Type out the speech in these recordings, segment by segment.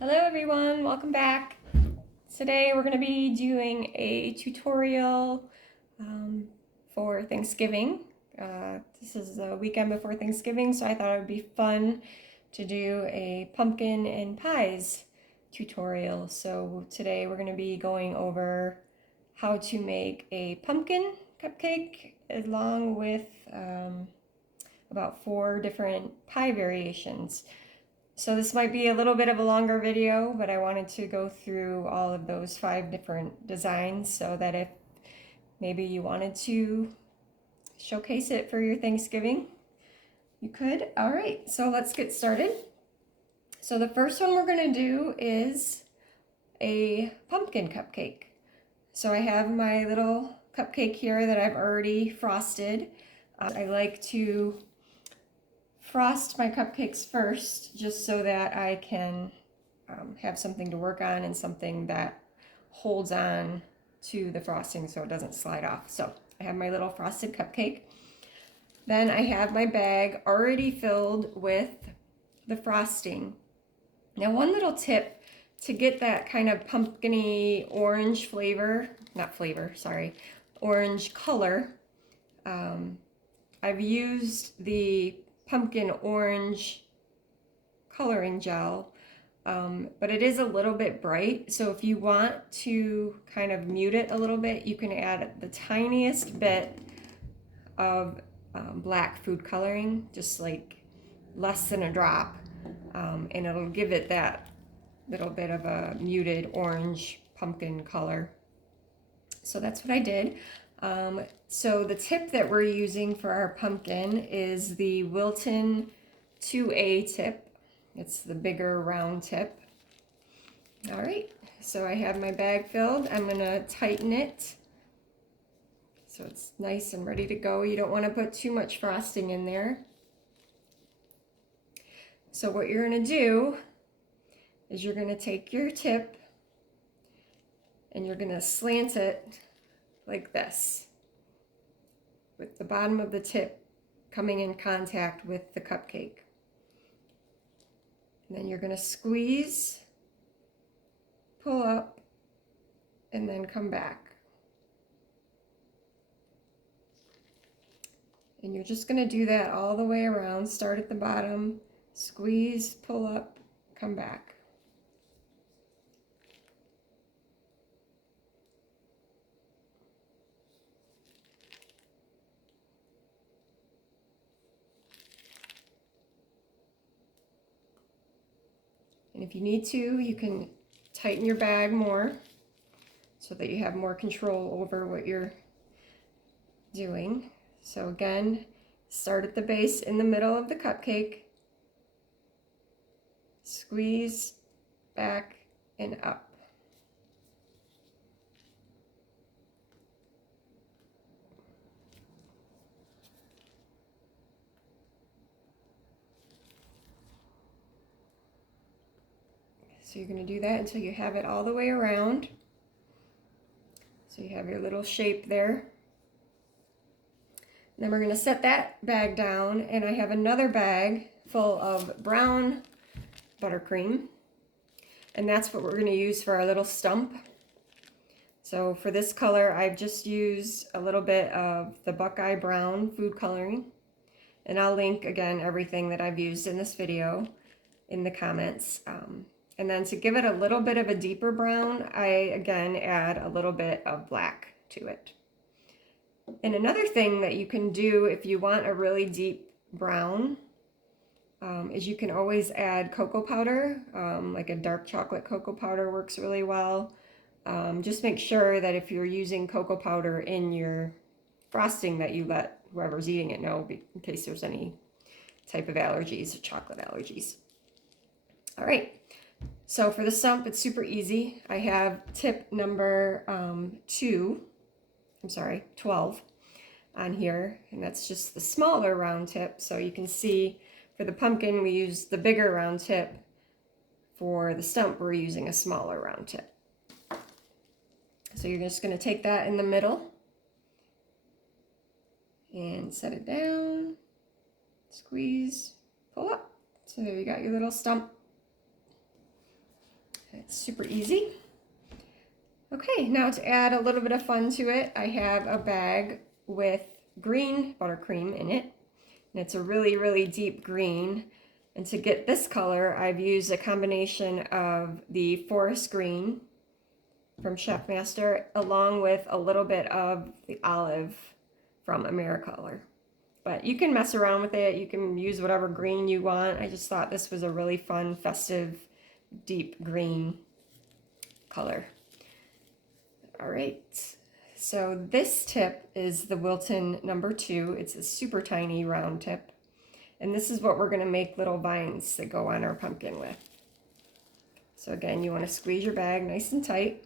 Hello everyone, welcome back. Today we're going to be doing a tutorial for Thanksgiving. This is the weekend before Thanksgiving, so I thought it would be fun to do a pumpkin and pies tutorial. So today we're going to be going over how to make a pumpkin cupcake along with about 4 different pie variations. So this might be a little bit of a longer video, but I wanted to go through all of those 5 different designs so that if maybe you wanted to showcase it for your Thanksgiving, you could. All right, so let's get started. So the first one we're gonna do is a pumpkin cupcake. So I have my little cupcake here that I've already frosted. I like to frost my cupcakes first just so that I can have something to work on and something that holds on to the frosting so it doesn't slide off. So I have my little frosted cupcake. Then I have my bag already filled with the frosting. Now one little tip to get that kind of pumpkin-y orange flavor, orange color, I've used the pumpkin orange coloring gel, but it is a little bit bright, so if you want to kind of mute it a little bit, you can add the tiniest bit of black food coloring, just like less than a drop, and it'll give it that little bit of a muted orange pumpkin color. So that's what I did. So the tip that we're using for our pumpkin is the Wilton 2A tip. It's the bigger round tip. All right, so I have my bag filled. I'm gonna tighten it so it's nice and ready to go. You don't wanna put too much frosting in there. So what you're gonna do is you're gonna take your tip and you're gonna slant it like this, with the bottom of the tip coming in contact with the cupcake. And then you're going to squeeze, pull up, and then come back. And you're just going to do that all the way around. Start at the bottom, squeeze, pull up, come back. And if you need to, you can tighten your bag more so that you have more control over what you're doing. So again, start at the base in the middle of the cupcake, squeeze back and up. So you're going to do that until you have it all the way around. So you have your little shape there. Then we're going to set that bag down, and I have another bag full of brown buttercream, and that's what we're going to use for our little stump. So for this color, I've just used a little bit of the Buckeye Brown food coloring, and I'll link again everything that I've used in this video in the comments. And then to give it a little bit of a deeper brown, I again add a little bit of black to it. And another thing that you can do if you want a really deep brown is you can always add cocoa powder, like a dark chocolate cocoa powder works really well. Just make sure that if you're using cocoa powder in your frosting that you let whoever's eating it know in case there's any type of allergies, chocolate allergies. All right. So for the stump, it's super easy. I have tip number 12 on here, and that's just the smaller round tip. So you can see for the pumpkin, we use the bigger round tip. For the stump, we're using a smaller round tip. So you're just going to take that in the middle and set it down, squeeze, pull up. So there you got your little stump. Super easy. Okay, now to add a little bit of fun to it, I have a bag with green buttercream in it. And it's a really, really deep green. And to get this color, I've used a combination of the forest green from Chef Master along with a little bit of the olive from AmeriColor. But you can mess around with it. You can use whatever green you want. I just thought this was a really fun, festive, deep green color. All right, so this tip is the Wilton number 2. It's a super tiny round tip. And this is what we're gonna make little vines that go on our pumpkin with. So again, you wanna squeeze your bag nice and tight.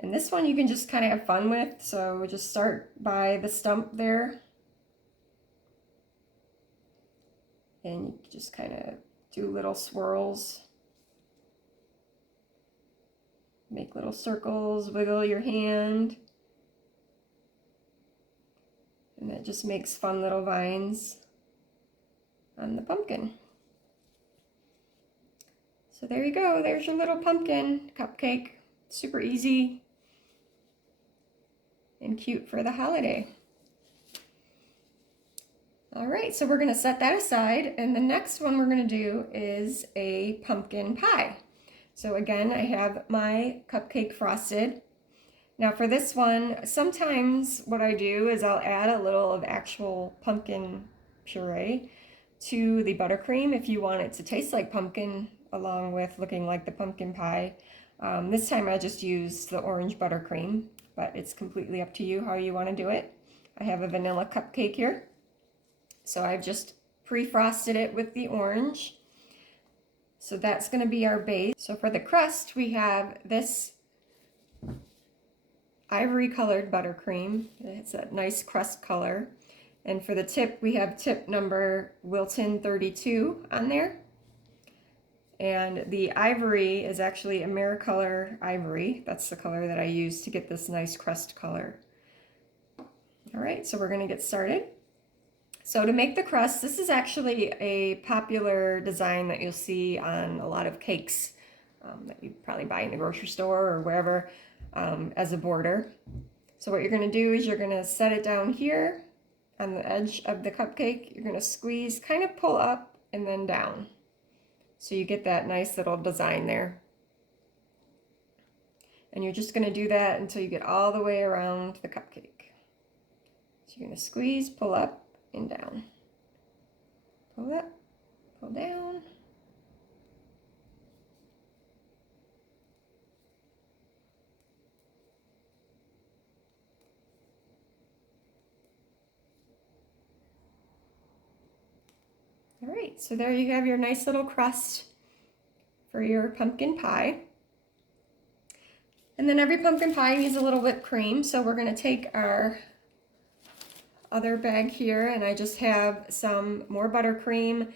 And this one you can just kind of have fun with. So just start by the stump there. And you just kind of do little swirls. Make little circles, wiggle your hand. And that just makes fun little vines on the pumpkin. So there you go, there's your little pumpkin cupcake. Super easy and cute for the holiday. All right, so we're gonna set that aside, and the next one we're gonna do is a pumpkin pie. So again, I have my cupcake frosted. Now for this one, sometimes what I do is I'll add a little of actual pumpkin puree to the buttercream if you want it to taste like pumpkin along with looking like the pumpkin pie. This time I just used the orange buttercream, but it's completely up to you how you want to do it. I have a vanilla cupcake here. So I've just pre-frosted it with the orange. So that's going to be our base. So for the crust, we have this ivory colored buttercream. It's a nice crust color. And for the tip, we have tip number Wilton 32 on there. And the ivory is actually AmeriColor ivory. That's the color that I use to get this nice crust color. All right, so we're going to get started. So to make the crust, this is actually a popular design that you'll see on a lot of cakes that you probably buy in the grocery store or wherever as a border. So what you're going to do is you're going to set it down here on the edge of the cupcake. You're going to squeeze, kind of pull up and then down. So you get that nice little design there. And you're just going to do that until you get all the way around the cupcake. So you're going to squeeze, pull up, and down. Pull up, pull down. All right, so there you have your nice little crust for your pumpkin pie. And then every pumpkin pie needs a little whipped cream, so we're going to take our other bag here, and I just have some more buttercream.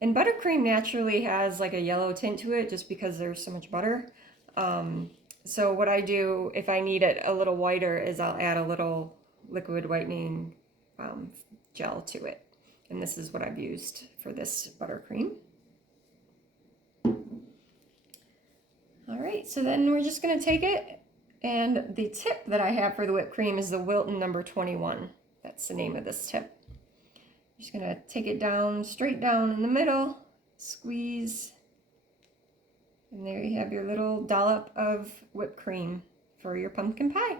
And buttercream naturally has like a yellow tint to it just because there's so much butter. So what I do if I need it a little whiter is I'll add a little liquid whitening gel to it. And this is what I've used for this buttercream. All right, so then we're just gonna take it, and the tip that I have for the whipped cream is the Wilton number 21. That's the name of this tip. Just gonna take it down, straight down in the middle, squeeze, and there you have your little dollop of whipped cream for your pumpkin pie.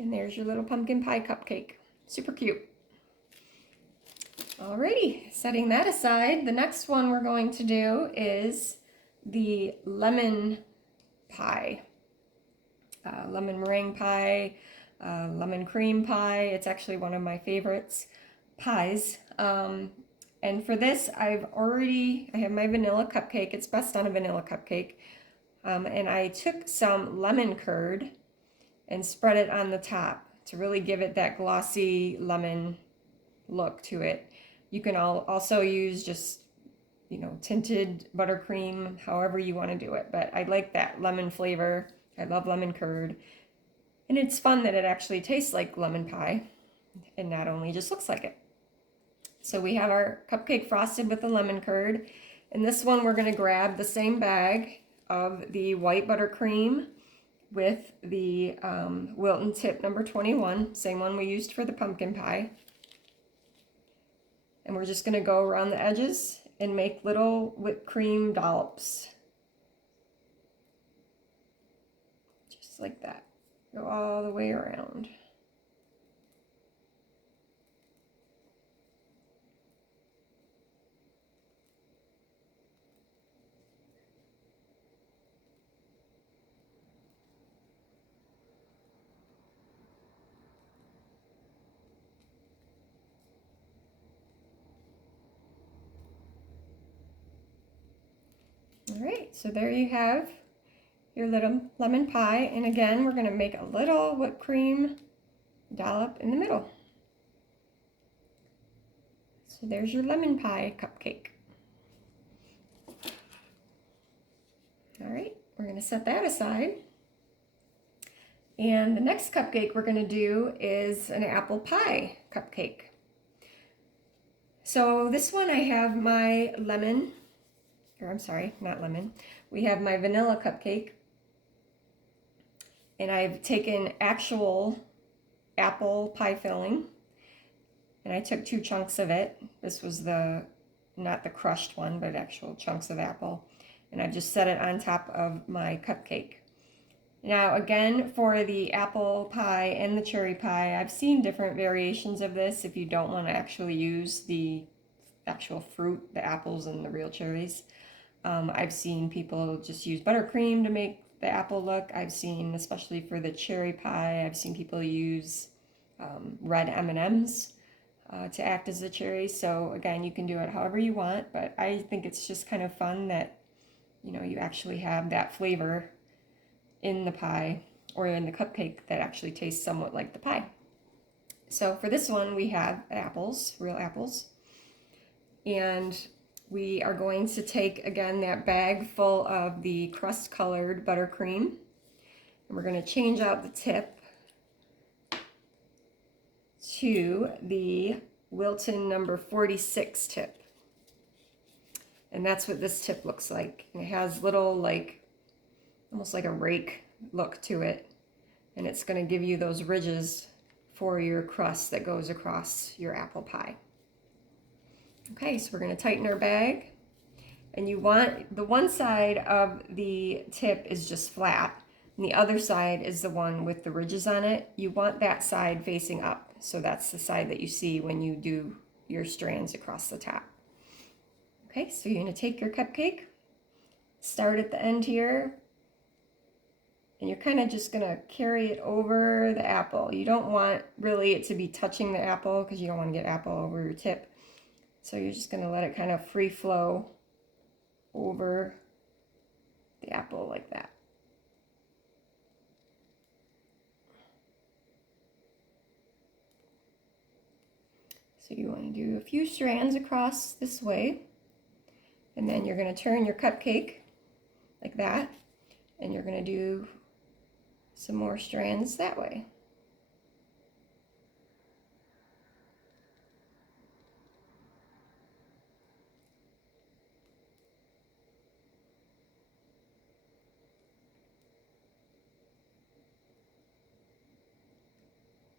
And there's your little pumpkin pie cupcake. Super cute. Alrighty, setting that aside, the next one we're going to do is the lemon pie. Lemon meringue pie, lemon cream pie. It's actually one of my favorites pies. And for this, I have my vanilla cupcake. It's best on a vanilla cupcake. And I took some lemon curd and spread it on the top to really give it that glossy lemon look to it. You can also use just, tinted buttercream, however you want to do it. But I like that lemon flavor. I love lemon curd. And it's fun that it actually tastes like lemon pie and not only just looks like it. So we have our cupcake frosted with the lemon curd. In this one, we're going to grab the same bag of the white buttercream with the Wilton tip number 21, same one we used for the pumpkin pie. And we're just going to go around the edges and make little whipped cream dollops. Just like that. Go all the way around. All right, so there you have your little lemon pie. And again, we're going to make a little whipped cream dollop in the middle. So there's your lemon pie cupcake. All right, we're going to set that aside. And the next cupcake we're going to do is an apple pie cupcake. So this one I have my lemon, or I'm sorry, not lemon. We have my vanilla cupcake. And I've taken actual apple pie filling. And I took 2 chunks of it. This was not the crushed one, but actual chunks of apple. And I've just set it on top of my cupcake. Now again, for the apple pie and the cherry pie, I've seen different variations of this if you don't want to actually use the actual fruit, the apples and the real cherries. I've seen people just use buttercream to make the apple look. I've seen, especially for the cherry pie, I've seen people use red M&Ms to act as the cherry. So again, you can do it however you want, but I think it's just kind of fun that, you know, you actually have that flavor in the pie or in the cupcake that actually tastes somewhat like the pie. So for this one, we have apples, real apples, and we are going to take, again, that bag full of the crust colored buttercream, and we're going to change out the tip to the Wilton number 46 tip. And that's what this tip looks like. And it has little, like, almost like a rake look to it. And it's going to give you those ridges for your crust that goes across your apple pie. Okay, so we're going to tighten our bag. And you want, the one side of the tip is just flat, and the other side is the one with the ridges on it. You want that side facing up. So that's the side that you see when you do your strands across the top. Okay, so you're going to take your cupcake, start at the end here, and you're kind of just going to carry it over the apple. You don't want really it to be touching the apple because you don't want to get apple over your tip. So you're just going to let it kind of free flow over the apple like that. So you want to do a few strands across this way, and then you're going to turn your cupcake like that, and you're going to do some more strands that way.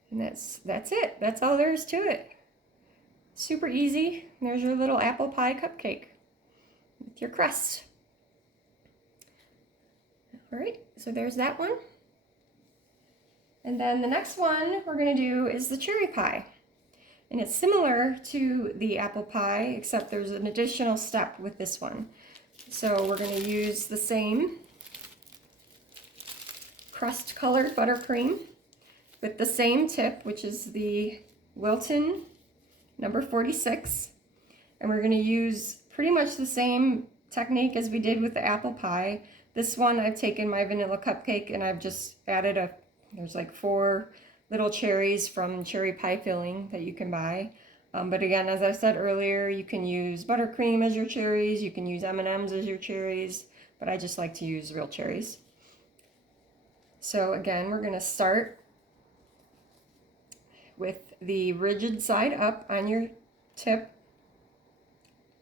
And that's it. That's all there is to it. Super easy. There's your little apple pie cupcake with your crust. All right, so there's that one. And then the next one we're going to do is the cherry pie. And it's similar to the apple pie, except there's an additional step with this one. So we're going to use the same crust colored buttercream with the same tip, which is the Wilton number 46. And we're going to use pretty much the same technique as we did with the apple pie. This one, I've taken my vanilla cupcake and I've just added there's like 4 little cherries from cherry pie filling that you can buy. But again, as I said earlier, you can use buttercream as your cherries, you can use M&Ms as your cherries, but I just like to use real cherries. So again, we're going to start with the rigid side up on your tip,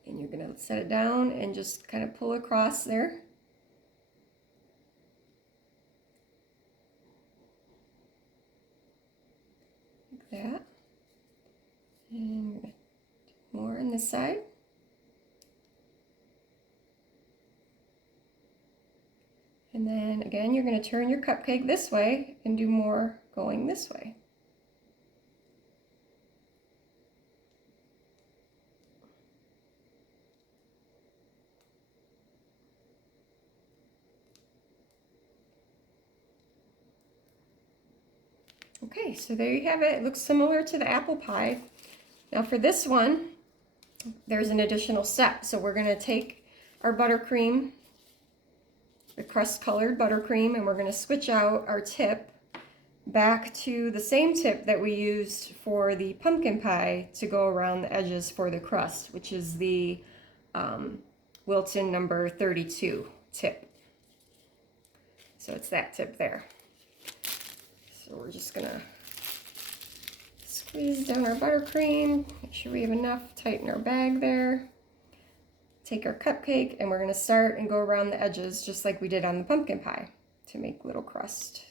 And you're going to set it down and just kind of pull across there. Like that. And more on this side. And then again, you're going to turn your cupcake this way and do more going this way. Okay, so there you have it. It looks similar to the apple pie. Now for this one, there's an additional step. So we're going to take our buttercream, the crust colored buttercream, and we're going to switch out our tip back to the same tip that we used for the pumpkin pie to go around the edges for the crust, which is the Wilton number 32 tip. So it's that tip there. So we're just gonna squeeze down our buttercream, make sure we have enough, tighten our bag there. Take our cupcake and we're gonna start and go around the edges just like we did on the pumpkin pie to make little crust.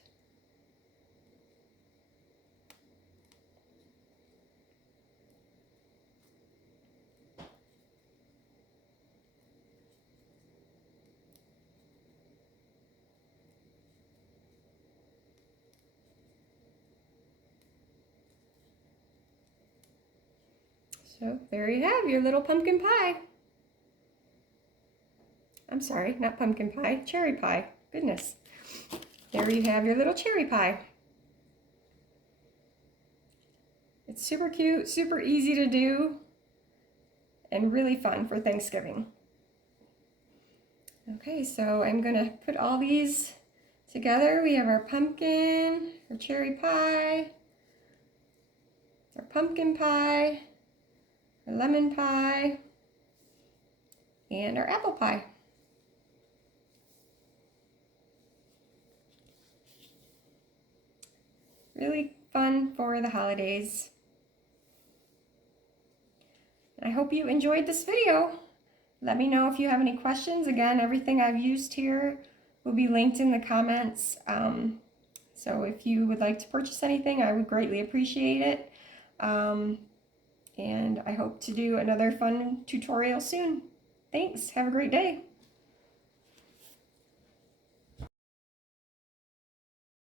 So there you have your little pumpkin pie. I'm sorry, not pumpkin pie, cherry pie. Goodness. There you have your little cherry pie. It's super cute, super easy to do, and really fun for Thanksgiving. Okay, so I'm gonna put all these together. We have our pumpkin, our cherry pie, our pumpkin pie, our lemon pie, and our apple pie. Really fun for the holidays. I hope you enjoyed this video. Let me know if you have any questions. Again, everything I've used here will be linked in the comments. So if you would like to purchase anything, I would greatly appreciate it. And I hope to do another fun tutorial soon. Thanks. Have a great day.